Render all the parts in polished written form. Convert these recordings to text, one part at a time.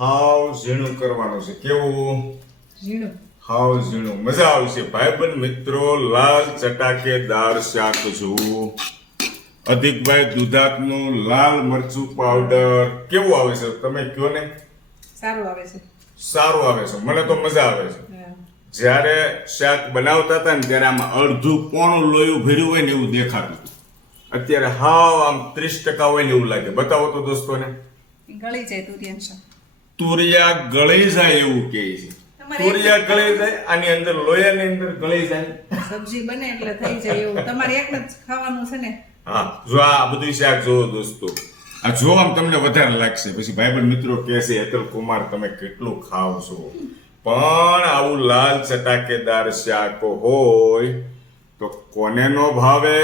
હાવ ઝીણું કરવાનું છે. કેવું? ઝીણું. હાવ ઝીણું. મજા આવશે ભાઈબંધ મિત્રો. લાલ ચટાકેદાર શાક જોવું. અધિકભાઈ દુધાતનું લાલ મરચું પાવડર કેવું આવે છે તમે કયો ને? સારું આવે છે. સારું આવે છે. મને તો મજા આવે છે. હા. જ્યારે શાક બનાવતા હતા ને ત્યારે આમાં અડધું પોણું લોયું ભર્યું હોય ને એવું દેખાતું હતું. અત્યારે હાવ આમ 30% હોય ને એવું લાગે. બતાવો તો દોસ્તોને. ગળી જાય તુરિયાનું શાક. તુરિયા ગળી જાય એવું કહે છે. તમારે તુરિયા ગળી જાય, આની અંદર લોયાની અંદર ગળી જાય. સબ્જી બને એટલે થઈ જાય એવું. તમારે એકને જ ખાવાનું છે ને. હા, જો આ બધું શાક જોવો દોસ્તો. આ જો આમ તમને વધારે લાગશે. પછી ભાઈબંધ મિત્રો કહેશે હેતલ કુમાર તમે કેટલું ખાવ છો. પણ આવું લાલ ચટાકેદાર શાક હોય તો કોને નો ભાવે?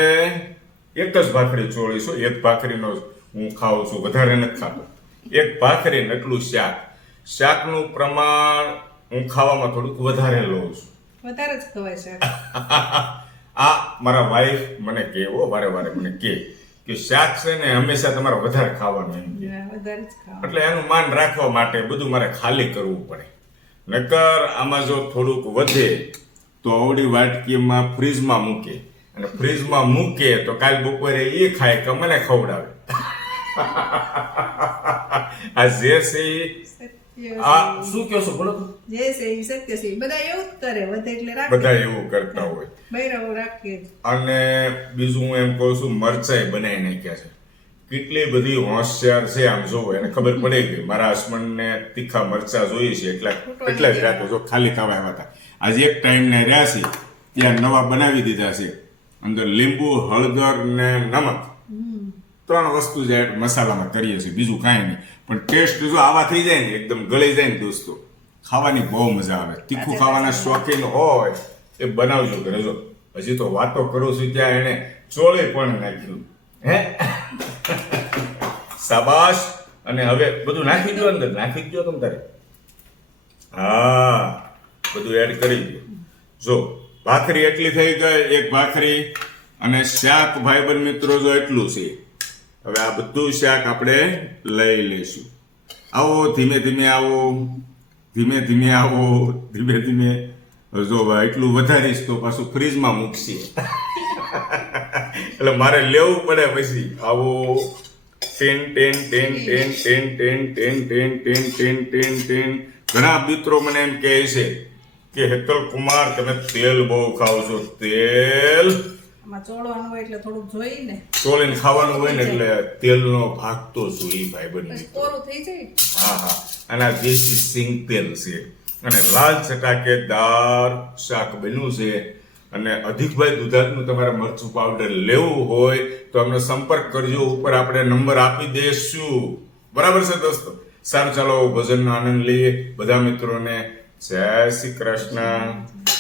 એક જ ભાખરી ચોળીશું. એક ભાખરીનો હું ખાઉં છું, વધારે નથી ખાતો. એક ભાખરી ને એટલું શાક. શાકનું પ્રમાણ હું ખાવામાં થોડુંક વધારે લઉં છું. વધારે જ ખવાય છે. આ મારા વાઈફ મને કહે વારે વારે મને કહે કે શાક છે ને હંમેશા તમારે વધારે ખાવાનું એમ કહે. વધારે જ ખાવા. એટલે એનું માન રાખવા માટે બધું મારે ખાલી કરવું પડે. નકર આમાં જો થોડુંક વધે તો અવળી વાટકીમાં ફ્રીજમાં મૂકે અને ફ્રીજમાં મૂકે તો કાલ બપોરે એ ખાય કે મને ખવડાવે. આ જે છે આ શું કહો છો બોલો તો? જે છે એ સત્ય છે. બધા એવું જ કરે. વધે એટલે રાખે. બધા એવું કરતા હોય. બૈરાઓ રાખીએ જ. અને બીજું હું એમ કહું છું મરચાઈ બનાવી નાખ્યા છે. કેટલી બધી હોશિયાર છે આમ જોવો એને ખબર પડે ગઈ મારા હસબન્ડને તીખા મરચા જોઈએ છે એટલે જ રાતો જો ખાલી ખાવા આવ્યા હતા. આજે એક ટાઈમને રહ્યા છે ત્યાં નવા બનાવી દીધા છે. અંદર લીંબુ હળદર ને નમક 3 વસ્તુ જે મસાલામાં કરીએ છીએ, બીજું કાંઈ નહીં. પણ ટેસ્ટ જો આવા થઈ જાય ને એકદમ ગળી જાય ને દોસ્તો, ખાવાની બહુ મજા આવે. તીખું ખાવાના શોખીન હોય એ બનાવજો ઘરે. જો હજી તો વાતો કરું છું ત્યાં એને ચોળે પણ નાખ્યું. હે શાબાશ. અને હવે બધું નાખી દો અંદર. નાખી દો તમ તારે. હા, બધું એડ કરી દો. જો ભાખરી એટલી થઈ ગઈ, એક ભાખરી. અને શાક ભાઈબંધ મિત્રો જો એટલું છે. હવે આ બધું શાક આપણે લઈ લઈશું. આવો ધીમે ધીમે આવો, ધીમે ધીમે આવો, ધીમે ધીમે. જો એટલું વધારીશ તો પાછું ફ્રીજમાં મૂકશે. એટલે મારે લેવું પડે પછી. આવો ten ten ten ten ten ten ten ten ten ten ten ten. ઘણા મિત્રો મને એમ કહે છે કે હેતલ કુમાર તમે તેલ બહુ ખાવ છો. તેલ આમાં ચોળવાનું હોય એટલે થોડુંક જોઈ ને. ચોળીને ખાવાનું હોય ને એટલે તેલનો ભાગ તો જોઈએ ભાઈબંધ. પછી કોરું થઈ જાય. હા હા. અને આ દેશી સિંગ તેલ છે. અને લાલ ચટાકેદાર શાક બન્યું છે. અને અધિકભાઈ દુધાતનું તમારે મરચું પાવડર લેવું હોય તો અમને સંપર્ક કરજો. ઉપર આપણે નંબર આપી દઈશું. બરાબર છે દોસ્તો? સારું, ચાલો ભજનનો આનંદ લઈએ. બધા મિત્રોને જય શ્રી કૃષ્ણ.